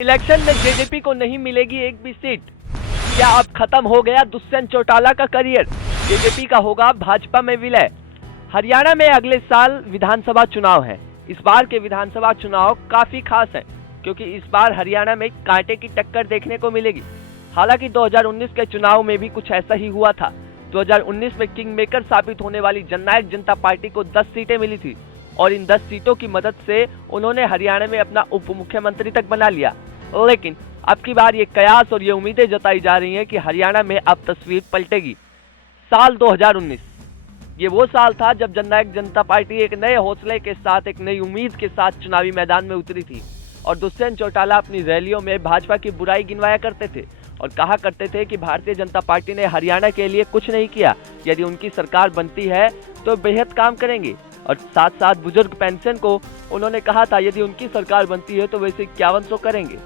Election में JJP को नहीं मिलेगी एक भी सीट। क्या अब खत्म हो गया दुष्यंत चौटाला का करियर? जेजेपी का होगा भाजपा में विलय। हरियाणा में अगले साल विधानसभा चुनाव है। इस बार के विधानसभा चुनाव काफी खास है क्योंकि इस बार हरियाणा में कांटे की टक्कर देखने को मिलेगी। हालांकि 2019 के चुनाव में भी कुछ ऐसा ही हुआ था। 2019 में किंग मेकर साबित होने वाली जननायक जनता पार्टी को 10 सीटें मिली थी और इन 10 सीटों की मदद से उन्होंने हरियाणा में अपना उप मुख्यमंत्री तक बना लिया। लेकिन अब की बार ये कयास और ये उम्मीदें जताई जा रही हैं कि हरियाणा में अब तस्वीर पलटेगी। साल 2019 ये वो साल था जब जननायक जनता पार्टी एक नए हौसले के साथ, एक नई उम्मीद के साथ चुनावी मैदान में उतरी थी और दुष्यंत चौटाला अपनी रैलियों में भाजपा की बुराई गिनवाया करते थे और कहा करते थे कि भारतीय जनता पार्टी ने हरियाणा के लिए कुछ नहीं किया, यदि उनकी सरकार बनती है तो बेहद काम करेंगे। और साथ साथ बुजुर्ग पेंशन को उन्होंने कहा था यदि उनकी सरकार बनती है तो वैसे 5100 करेंगे।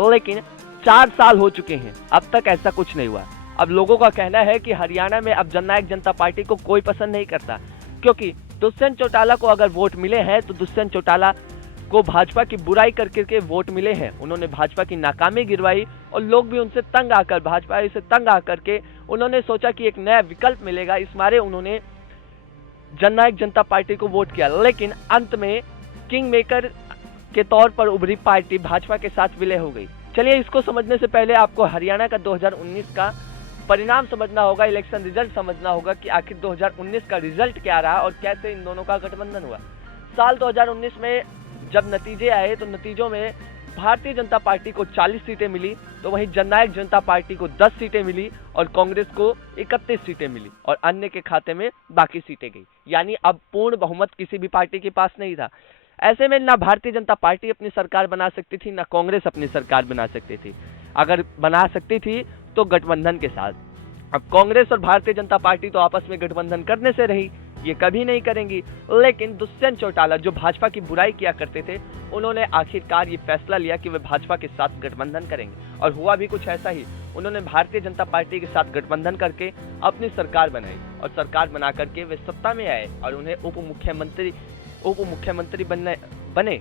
लेकिन 4 साल हो चुके हैं, अब तक ऐसा कुछ नहीं हुआ। अब लोगों का कहना है कि हरियाणा में अब जननायक जनता पार्टी को कोई पसंद नहीं करता क्योंकि दुष्यंत चौटाला को अगर वोट मिले हैं तो दुष्यंत चौटाला को भाजपा की बुराई करके वोट मिले हैं। उन्होंने भाजपा की नाकामी गिरवाई और लोग भी उनसे तंग आकर, भाजपा से तंग आकर के उन्होंने सोचा कि एक नया विकल्प मिलेगा, इस मारे उन्होंने जननायक जनता पार्टी को वोट किया। लेकिन अंत में किंग मेकर के तौर पर उभरी पार्टी भाजपा के साथ विलय हो गई। चलिए, इसको समझने से पहले आपको हरियाणा का 2019 का परिणाम समझना होगा, इलेक्शन रिजल्ट समझना होगा कि आखिर 2019 का रिजल्ट क्या रहा और कैसे इन दोनों का गठबंधन हुआ। साल 2019 में जब नतीजे आए तो नतीजों में भारतीय जनता पार्टी को 40 सीटें मिली, तो वहीं जननायक जनता पार्टी को 10 सीटें मिली और कांग्रेस को 31 सीटें मिली और अन्य के खाते में बाकी सीटें गई। यानी अब पूर्ण बहुमत किसी भी पार्टी के पास नहीं था। ऐसे में ना भारतीय जनता पार्टी अपनी सरकार बना सकती थी, ना कांग्रेस अपनी सरकार बना सकती थी। अगर बना सकती थी तो गठबंधन के साथ। अब कांग्रेस और भारतीय जनता पार्टी तो आपस में गठबंधन करने से रही, ये कभी नहीं करेंगी। लेकिन दुष्यंत चौटाला जो भाजपा की बुराई किया करते थे, उन्होंने आखिरकार ये फैसला लिया कि वे भाजपा के साथ गठबंधन करेंगे और हुआ भी कुछ ऐसा ही। उन्होंने भारतीय जनता पार्टी के साथ गठबंधन करके अपनी सरकार बनाई और सरकार बना करके वे सत्ता में आए और उन्हें उप मुख्यमंत्री बने।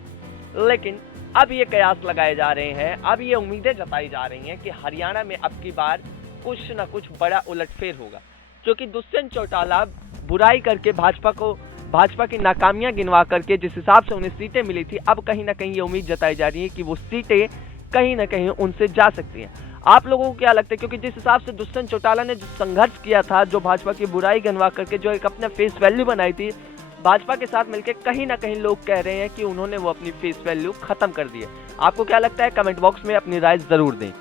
लेकिन अब ये कयास लगाए जा रहे हैं, अब ये उम्मीदें जताई जा रही हैं कि हरियाणा में अब की बार कुछ न कुछ बड़ा उलटफेर होगा क्योंकि दुष्यंत चौटाला बुराई करके भाजपा की नाकामियां गिनवा करके जिस हिसाब से उन्हें सीटें मिली थी, अब कहीं ना कहीं ये उम्मीद जताई जा रही है कि वो सीटें कहीं ना कहीं उनसे जा सकती हैं। आप लोगों को क्या लगता है? क्योंकि जिस हिसाब से दुष्यंत चौटाला ने जो संघर्ष किया था, जो भाजपा की बुराई गिनवा करके जो एक अपना फेस वैल्यू बनाई थी, भाजपा के साथ मिलकर कहीं ना कहीं लोग कह रहे हैं कि उन्होंने वो अपनी फेस वैल्यू खत्म कर दी है। आपको क्या लगता है? कमेंट बॉक्स में अपनी राय जरूर दें।